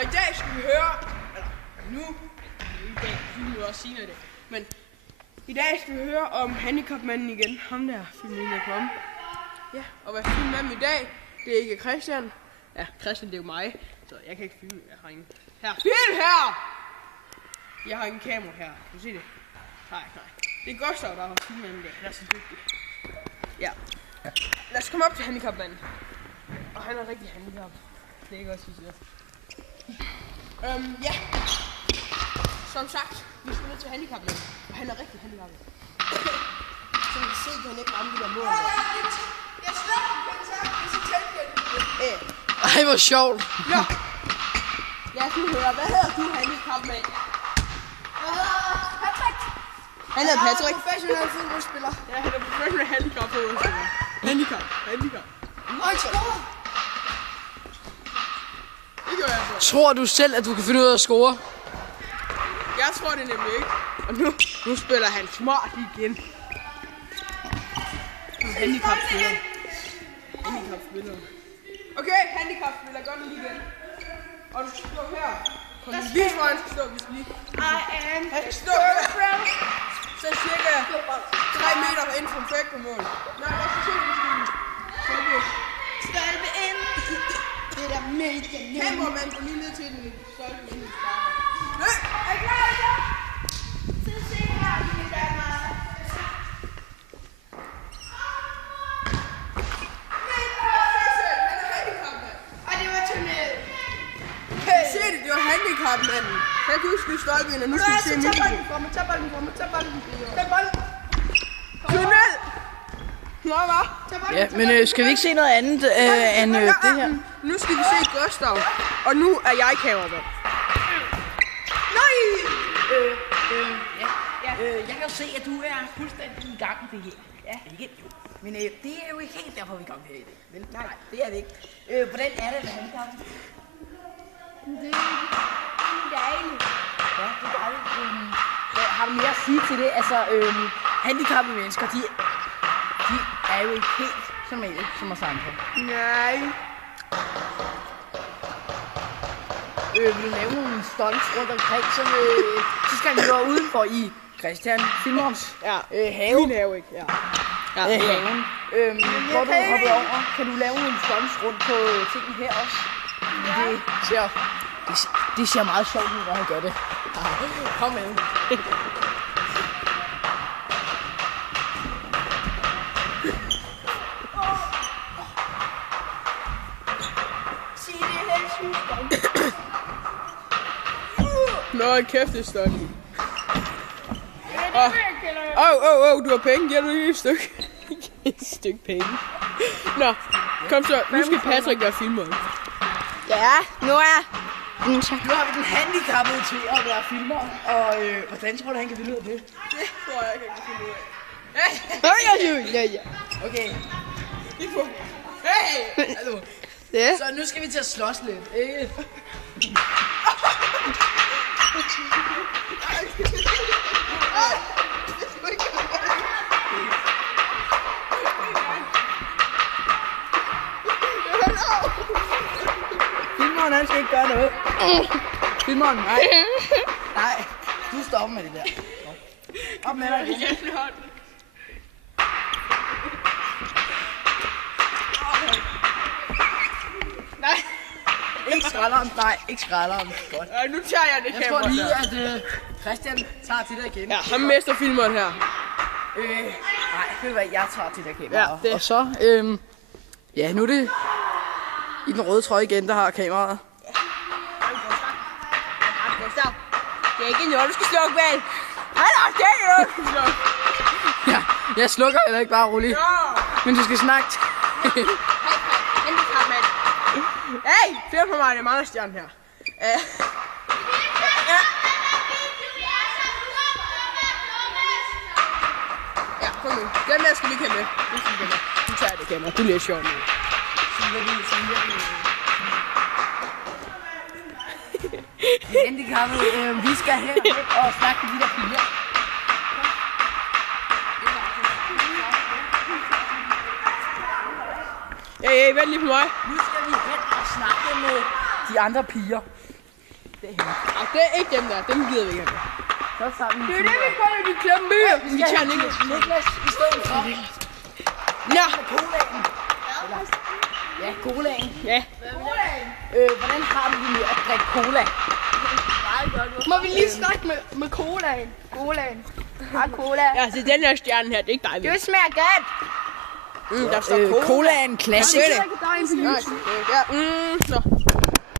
Og i dag skal vi høre, eller nu, i dag, vi må også sige noget i dag, men i dag skal vi høre om handicapmanden igen. Ham der filmen er kommet. Ja, og hvad filmen med i dag, det er ikke Christian. Ja, Christian det er jo mig, så jeg kan ikke filme. Jeg har ingen her. Film her! Jeg har ingen kamera her. Kan du se det? Nej. Det er Gustav, der har filmet med i dag. Han er så dygtig. Ja. Lad os komme op til handicapmanden. Og han er rigtig handicap. Det er ikke også, vi siger. Ja. Som sagt, vi skal ned til handicapmanden. Og han er rigtig handicappet. Så vi kan se, at han ikke rammer de der mål. Jeg slår på kontakt, hvis I tænker. Ej, hvor sjovt. Nå. Lad os nu høre, hvad hedder du, handicapmand? Patrick. Han hedder Patrick. Han er professionel fodboldspiller. Ja, han er professionel handicap-fodboldspiller. Handicap. Det gør jeg så. Tror du selv, at du kan finde ud af at score? Jeg tror det nemlig ikke. Og nu spiller han smart igen. Handicap-spiller. Okay, handicap-spiller. Gør det lige igen. Og du skal stå her. Kom lige hvor han skal stå, vi skal lige. Han skal stå her. Så cirka 3 meter ind fra perfekt på mål. Nej, lad os se, vi skal. Stolpe ind. Det der mega nemt. Kameramand går lige ned til den stolpe ind. Er I klar? Så se her, mine damer. Og det var tunnel. Se det, det var handicapmanden. Jeg kan huske, at stolpe ind, og nu skal vi se Tag Mikkel. bolden fra mig, tag bolden. Tunnel! Nå, hvad? Ja, men skal vi ikke se noget andet end det her? Nu skal vi se Gustav, og nu er jeg kameramand. Nej! Jeg kan jo se, at du er fuldstændig i gang med det her. Ja, ikke jo. Men det er jo ikke helt derfor, vi kom her i dag. Vel? Nej, det er det ikke. Hvordan er det med handicappen? Det er dejligt. Ja, det er dejligt. Har du mere at sige til det? Altså, handicappede mennesker, de er jo ikke helt normale som os andre. Nej. Vil du lave nogle stunts rundt omkring, så skal vi gå udenfor i Christian Simons have. Min have, ikke? Ja. Haven. Hvor du hoppet over, kan du lave nogle stunts rundt på tingene her også? Ja. Det ser meget sjovt ud, når han gør det. Kom med. Sig det helst. Nå, kæft, det er stort. Du har penge. Giver du lige et stykke? Et stykke penge. Nå, kom så. Nu skal Patrick være filmer. Ja, nu er Nu har vi den handicappede til at være filmer, og hvordan tror du, han kan finde ud af det? Det tror jeg ikke, jeg kan finde ud af. Ja. Okay, Hey! hallo. Ja. Så nu skal vi til at slås lidt, ikke? Filmeren, han skal ikke gøre noget. Filmeren, nej, du stopper med det der. Op med dig igen. Nej. Ikke skralderen, nej, ikke skralderen. Godt. Nu tager jeg det Jeg kamera. tror lige, at Christian tager til dig igen. Ja, ham mesterfilmeren her. Nej, ved du hvad, jeg tager til dig kamera. Ja, det. Og så, ja, nu er det i den røde trøje igen, der har kameraet. Gustav, det er ikke noget, du skal slukke, vel? Nej, det er ikke noget, du skal slukke. Ja, jeg slukker heller ikke bare roligt. Men du skal snakke. Handicapmand. Hey, film på mig, det er meget stjerne her. Ja, kom nu. Den der skal vi ikke have med. Nu tager jeg det kamera. Du er lidt sjov med. Handicappet, vi skal hen og snakke med de der piger. Hey, vent lige på mig. Nu skal vi hen og snakke med de andre piger. Nej, det er ikke dem der. Dem gider vi ikke have. Så tager vi. Det er det, vi kalder de klemme byer. Vi tager Niklas. Niklas i stedet for. Nå. Colaen. Ja, colaen. Ja. Hvordan har du det med at drikke cola? Må vi lige snakke med colaen? Colaen. Har cola. Ja, så den her stjerne her, det er ikke dig. Det smager godt. Der står cola. Colaen Classic. Ja, nå.